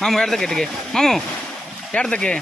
ಮಾಮು ಎಡ್ದಕ್ಕೆ ಮಾಮು ಎಡ್ದಕ್ಕೆ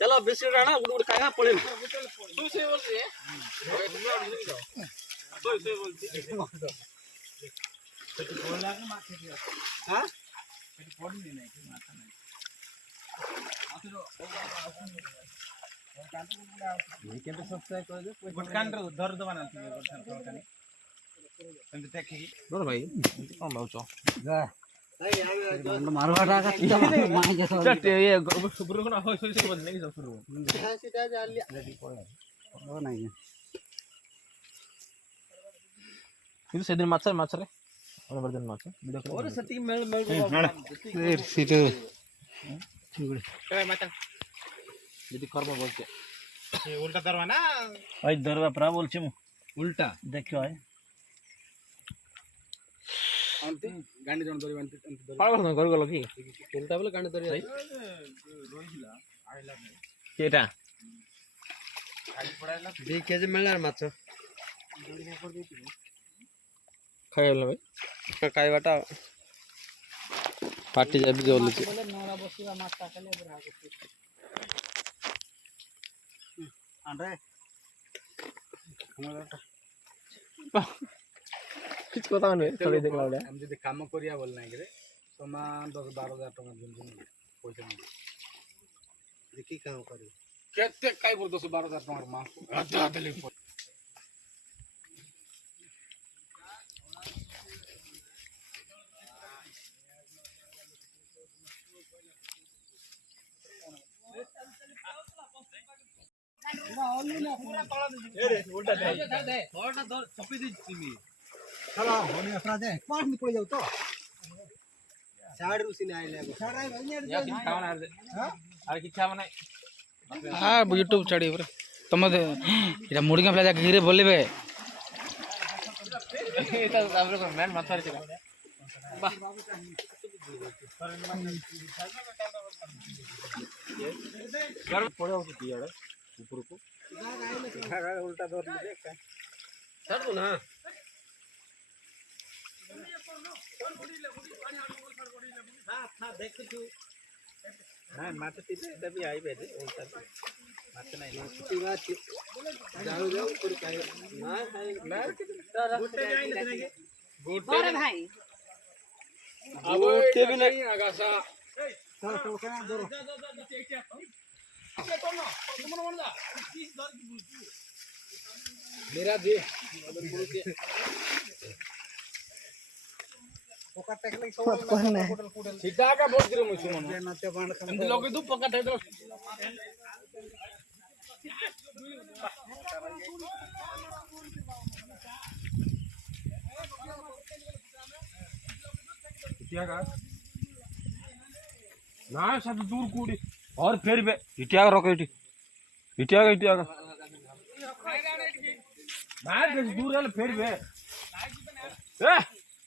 चलो बिस्किट आना गुड़ खाएगा पड़े भाई कौन लाओ ಇದು ಸೆದಿನ ಮಾಚರೆ ಅವನ ಬರ್ದನ ಮಾಚ ಓರ ಸತಿ ಮೇಳ ಮೇಳ ಸೀಟ್ ए माता यदि कर्म बोलते ये उल्टा दरवा ना भाई दरवा प्रा बोलछे मु उल्टा देखियो है अंते गांडी जण दरवा अंते पाळ करन घर गलो की उल्टा बोले गांडी दरवा रोहिला आइला केटा गाडी पडायला 2 केजी मिळणार माछ खायला भाई काय वाटा पार्टी जाबी जोलुची नोरा बसिवा माछ टाकले बरा आंरे किछ কথা মানে চলে দেখলা ওটা আমি যদি কাম করিয়া বল নাই রে তোমা 10 12000 টাকা দিন পয়সা নাই দেখি কাম করি কেতে কাই বল 10 12000 টাকার মাছ আধা দিলে उल्टा दे थोड़ा दर छपी दी तिमी चलो होने अपना दे पास में पड़ जाओ तो साइड रुसी ने आइले साइड आई भाई या किछ खाना दे हां आर किछ खाना हां YouTube चढ़ी रे तुम इटा मुड़िया प्लाजा गिरे बोलेबे एटा हमरे को मैन मत मार चला वाह घर पड़े हो की यार ऊपर को उल्टा दौड़ ले सर दो ना हां देख तू हां माते पीते तभी आई बैठे उल्टा माते नहीं छुट्टी बात जाओ जाओ ऊपर काय ना ना गोटे जाई नहीं गोटे अरे भाई अब गोटे भी नहीं आगासा चल तो क्या दो मेरा दे पकड़ टेकले सीधा का बोल करे मुझे मन नाते बाण अंद लोग दु पकड़ टेक क्या का ना सब दूर कूड़ी और फिर बे इटिया रोको इटिया बाहर दूर है फिर बे ए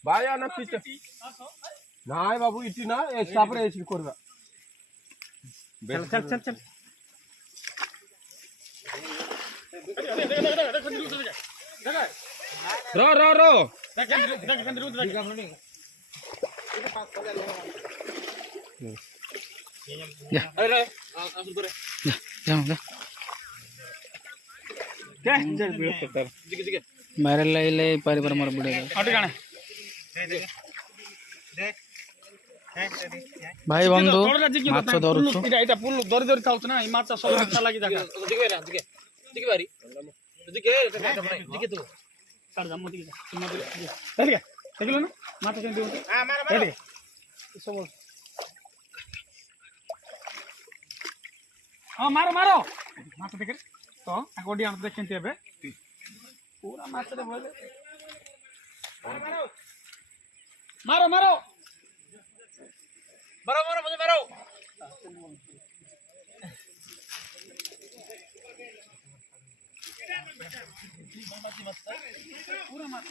भाई आना पीछे नाय बाबू इटी ना एक सापरे ऐसी करबा चल रो अरे जा क्या जर बिड़ पत्तर दिखे मारे ले पारी पर मर बुड़े अट गाने देख ଭାଇ ବନ୍ଧୁ ମାଛ ଧରୁଛୁ। ଏଇଟା ପୁଲ ଧରି ଧରି ଥାଉଛୁ ନା ଏଇ ମାଛ ସବୁ ମାଛ ଲାଗି ଯାକା ଟିକେ ବାରି ଟିକେ ତୁ କାଢ ଯା ମତେ ଟିକେ ଦେଖିଲ ନା ମାଛ କେମିତି ହଉଛି ସବୁ ହଁ ମାର ମାର ମାଛ ଦେଖେ ତ ଗୋଡି ଆମେ ଦେଖନ୍ତି ଏବେ ପୁରା ମାଛରେ ଭଲେ ମାର ମାର मारो मारो मुझे मारो पूरा मार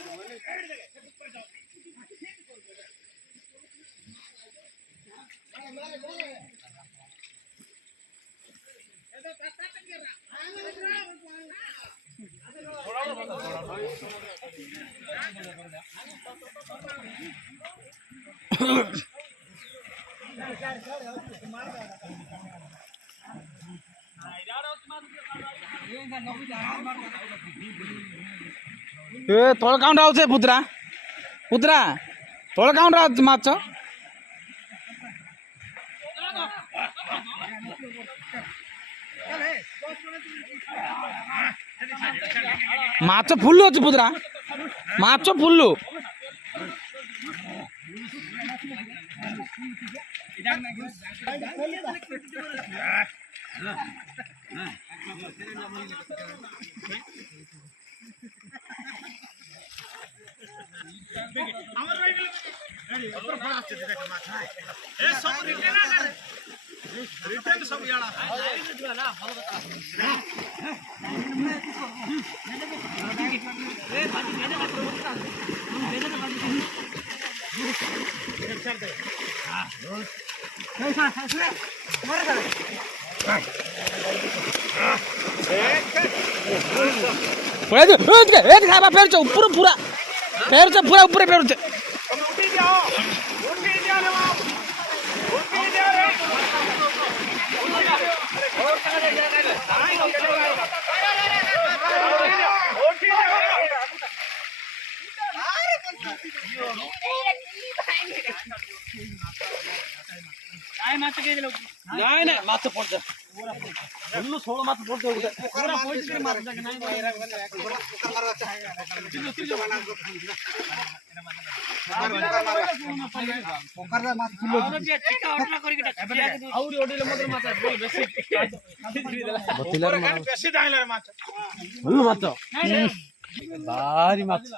ତଳ କାଉଣ୍ଟ ଆଉଛେ ପୁତ୍ରା ପୁତ୍ରା ତଳ କାଉଣ୍ଟ ମାଛ ମାଛ ଫୁଲ ଅଛି ପୁତ୍ରା ମାଛ ଫୁଲ ଖାଇବା ଫେରୁଛ ଉପର ପୁରା ଫେରୁଛ ପୁରା ଉପରେ ଫେରୁଛ ନାଇଁ ନାଇଁ ମାଛ ପଡୁଛ ଫୁଲ 16 ମାଛ ପଡୁଛ ପୁରା ପଇସା ମାଛ ଯାକ ନାଇଁ ଭାରି ମାଛ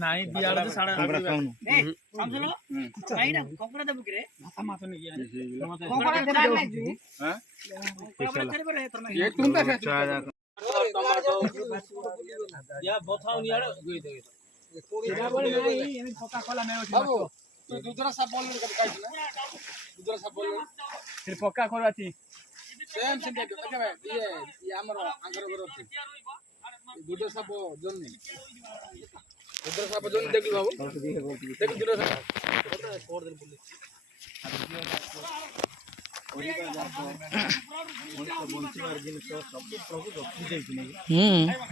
ନାଇଁ ଦିଆଡ ସାଡା समझलो नाइना कोकड़ा दबु करे माथा माथा नहीं गया कोकड़ा देना नहीं जी हां कोकड़ा करे बरे तो ये तुम का या बोथाउ नि आड़ गई दे कोड़ा बोले नहीं ये कोका कोला नहीं होती बाबू तू दूसरा सब बोल कर काई ना दूसरा सब बोल फिर कोका कोराती सेम सेम ये हमर आंगर बरती दूसरा सब जोन उधर साप जोन देख लो बाबू देख दूर से छोड़ दे पुलिस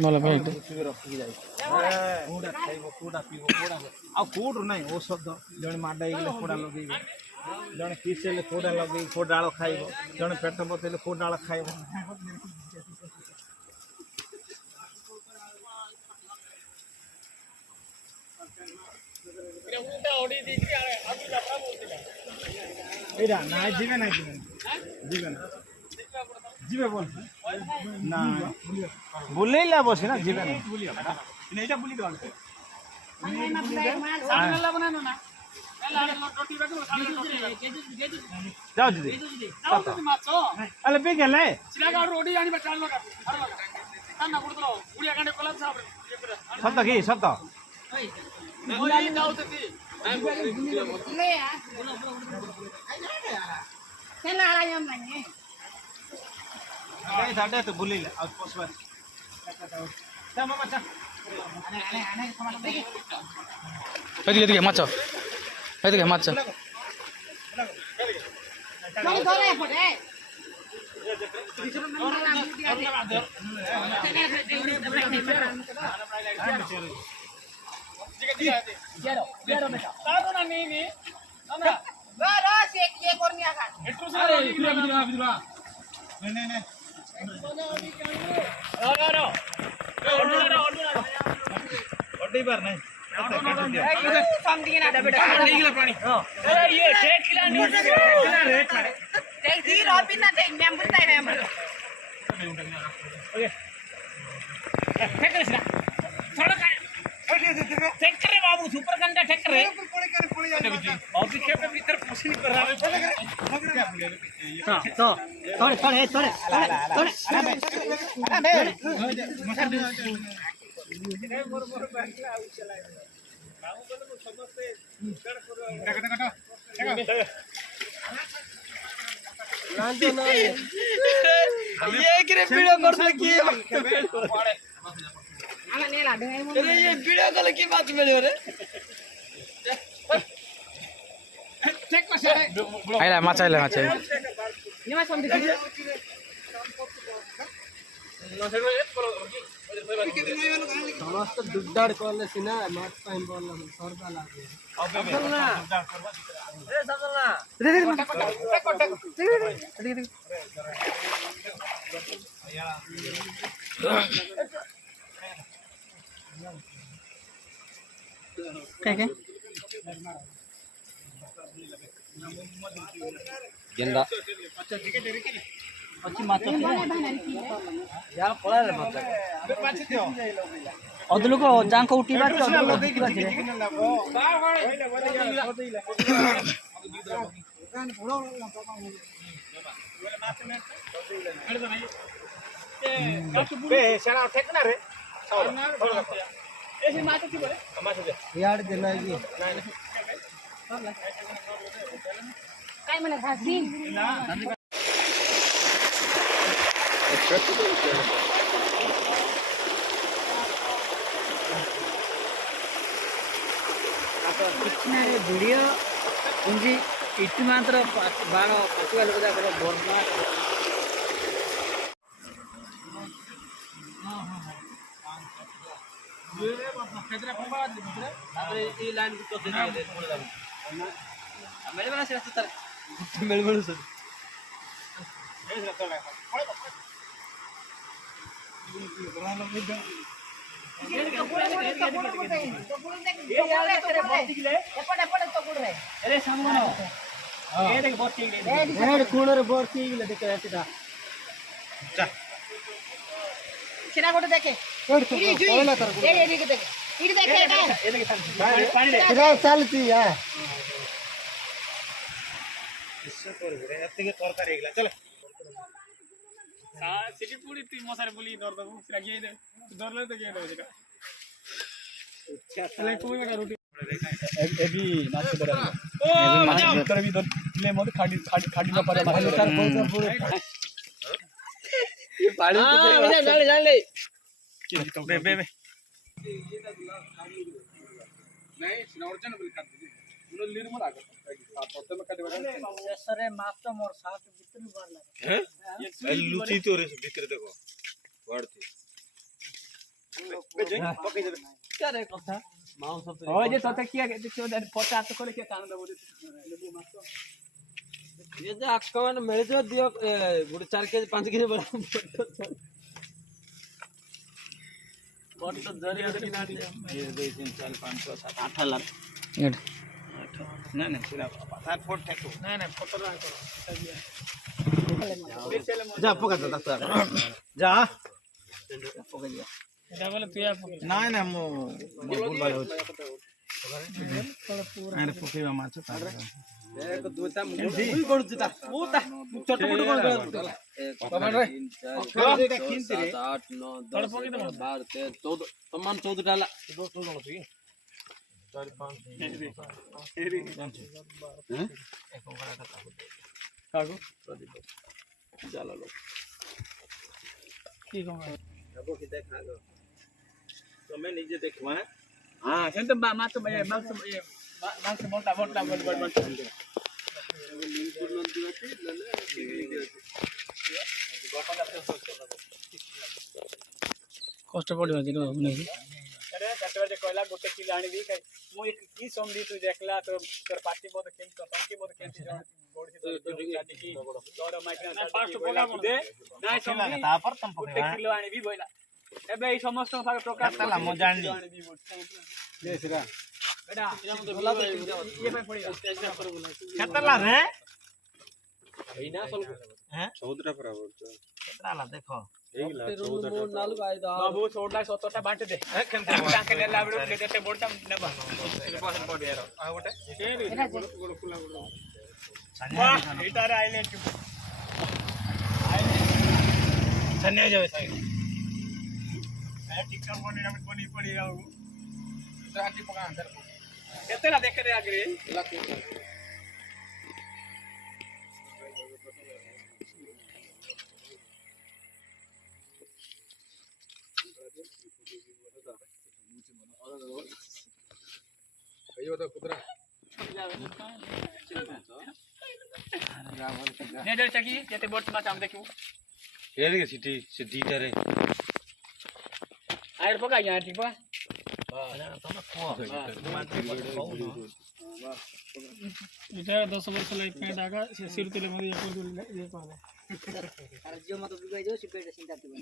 ଭଲ ଭାଇ ରଖି ଯାଇ କୋଡା ଖାଇବ କୋଡା ପିଇବ କୋଡା ଆଉ କୋଡ ନାହିଁ ଔଷଧ ଜଣେ ମାଡା ହେଇଗଲେ କୋଡା ଲଗେଇବ ଜଣେ କିସ୍ ହେଲେ କୋଡା ଲଗେଇ କୋଡାଳ ଖାଇବ ଜଣେ ପେଟ ବତେଇଲେ କୋଡାଳ ଖାଇବ एरा ना जीवे ना जीवे ना जीवे बोल ना बुलेला बसे ना जीवे ना नेटा बुली दो सामनेला बनानो ना रोटी बाको जाओ दीदी माछो अले पे गेले सिलागा रोटी आनी बचाल लगा काना गुडतो गुडिया कांडे कोला साब सत्त की सत्त ओई जाऊ तती ले यार काय साडे तो बुलीला और पोसवा चा मामा चा এদিকে মাছ এদিকে মাছ ओडी बार नहीं बाबू सुपर कंटा ठेकर है भीतर पसीन कर रहा है तो थोड़े ये किरे वीडियो करते की अरे ये वीडियो कॉल की बात मिली रे আইলা মাছ আইলা মাছ সমস্ত দুড্ডার করলে সিনা মাছ পাইন বললাম সরবা লাগে गेंदा अच्छी माछ या पळाले माछ অদলু কো জাঙ্ক উঠিবার তো অদলু উঠিবার बे सेना ठेकना रे ऐसे माछ की बोले माछ दे यार देलागी काय म्हणा भाजी कितनारे वीडियो उनकी इतनी मात्र बाण पचुआ लोग जा कर बोलना ये लाइन को तो दे मेरे बना से रास्ता मेल मेल सर कोणरे बोर्ती इले देखे ऐसेटा చిన్న కొట్టు దేకే कोणला कर ఇది దేకే ఇది దేకే किरा चलती है इससे कर रे एतिके तरकारी हेगला चल सिटी पूरी ती मसारे पुली दर दबु सिरा गे दे दरले तो गे दे जका चले कोई का रोटी एबी माछ बड़ा ओ माछ भीतर भी ले मत खाडी खाडी खाडी ना पड़े माछ सर कोई पूरे ये पानी जान ले बे बे बे नहीं सिनोरजन बोल काट दे उन लीर मत आगे पत्ते में काट बगा सरे माप तो मोर साथ कितनी बार लगा हैं लुची तो रे भीतर देखो बढ़ती पके दे क्या रे कथा माउ सब ও যে তোতে কি দেখছো ফটো আত করে কি কান দেব লেবু মাছ ये जो आकमान मेरे जो दियो गुड़ 4 केजी 5 केजी बड़ा बट तो जरी अदरी ना ये 2 3 4 5 6 7 8 लाख এট नहीं नहीं सिरा 7 फुट टेको नहीं नहीं फोटो ना करो जा पका दे जा पका दिया ডাবল তুই আপ नहीं नहीं मो भूल भाई हो अरे पकेवा माछ तार एक दुटा मुई कोडुता पूता छोट मोट कोन কমান রে 7 8 9 10 12 13 14 तमाम 14 डाला 14 डाला ठीक 4 5 हैं काको चलो लो কি কম अब कि देख आगो तो मैं नीचे देखवा है हां सेंत माछ माछ मोटा मोटा बड़ কষ্ট পড়িব যে নাকি अरे चटवाजे कहला गोटे किलो आनी दी मु की समझी तू देखला तो तोर पार्टी मत केन तो संकी मत केन गोड़ से की तोर माइक्रो फास्ट पका दे नाय समझी तापर तुम गोटे किलो आनी भी बोला एबे ई समस्त भाग प्रकाश तला म जान दी देसरा बेटा भला तो ये पे पड़ेगा छतला रे एना सल हैं 14 पर बोल छतला देखो बाबू 16 17 बांट दे टाके नेला बिडो लेते बोडता नेबा पासन पड यार आ गोटे गोल खुला वाह एटा रे आइले धन्य जावे साइड ए टिकट बनी पड़ी जाऊ राती पका अंदर केतेला देखे रे आगे अयो तो कुतरा ने दे चकी येते बोट मा काम देखियो हेर के सिटी सिटी करे आयर पका यहाँ ठीक पका এটা 10 ବର୍ଷ ଲାଇଫ ପ୍ୟାଣ୍ଟ ଆଗା ସେ ସିରୁତିଲେ ମତେ ଇଏ କହିଲେ আর জিও মতো বিগাই যাও সিপেটা চিন্তা করতে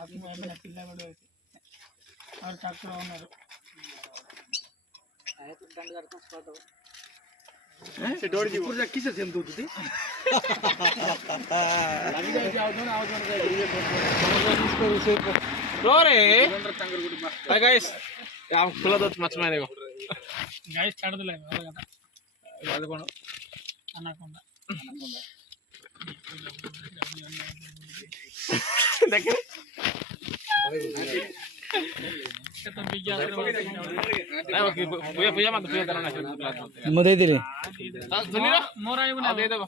আপনি মানে পিলা বড় হইছে আর ট্রাক্টর ওনার আয় তো ডান্ডার কাজ করতে से डोड़ जी पूरा किसे सेम दूध थी लगी जाए आओ जोन रो रे हाय गाइस आप खुला दत मच मारे को गाइस छाड़ दले वाला कोन अनाकोंडा देखे तो विज्ञान भैया मत भैया करना मु दे दिले सुनी रो मोर आयो ना दे देबो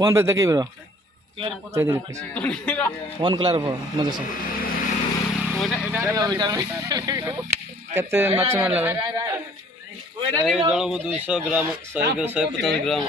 फोन पे देखी ब्रो दे दिले फोन कलर हो मजे से केते माछ मारला जणको 200 ग्राम 150 ग्राम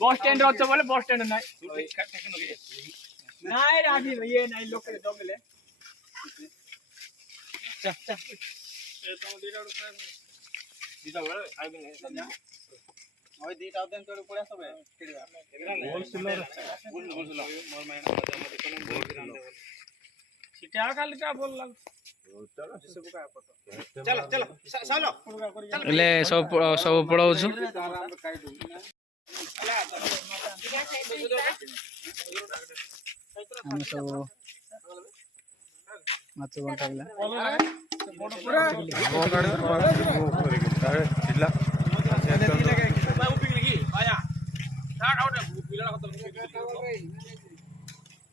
बस स्टैंड रहतो बोले बस स्टैंड नाही नाही रागी ये नाही लोक जगले चल चल दीदा बोले आई भी नहीं ओय दीदा दिन तोड़ पड़ा सब होलसेलर मोर मायना मते कोन बोल सिटा काल का बोल लग चलो चलो चलो ले सब पड़ाउछु हम सब माछ बंटाइला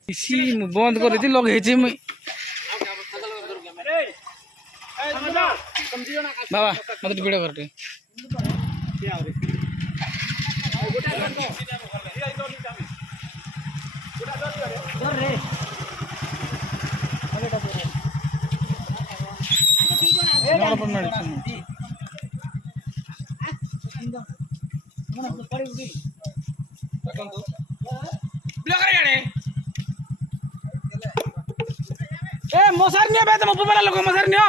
इसी बंद कर दी लगे छी मैं बाबा मत वीडियो करते मसार नहीं लोक मसार नहीं